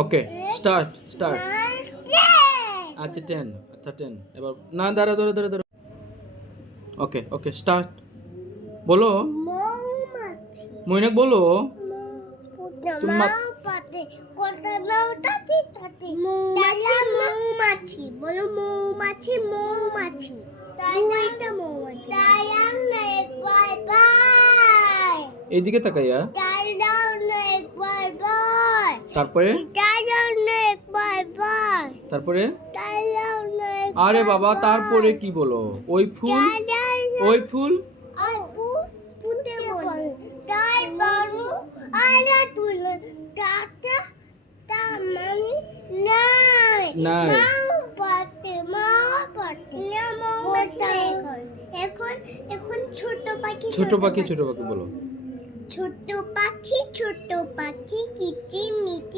okay start start আচ্ছা 10 আচ্ছা 10 এবার না দাঁড়া ধরে ধরে ধরে ওকে ওকে স্টার্ট বলো মৌমাছি মইনাক বলো তুমি পাতে কোটা নাও তাতে তাতে মৌমাছি বলো মৌমাছি মৌমাছি দুইটা মৌমাছি ডায়ান একবার বাই এইদিকে তাকাইয়া ডায়ান একবার বাই তারপরে ডায়ান একবার বাই তারপরে ডায়ান আরে বাবা তারপরে কি বলো ওই ফুল ওই ফুল আপু পুতে বল তাই বানু আলা তুল টাটা তা মানে নাই নাই পাতে না মৌমাছি এখন এখন ছোট পাখি ছোট পাখি বলো ছোট পাখি কিচি মিচি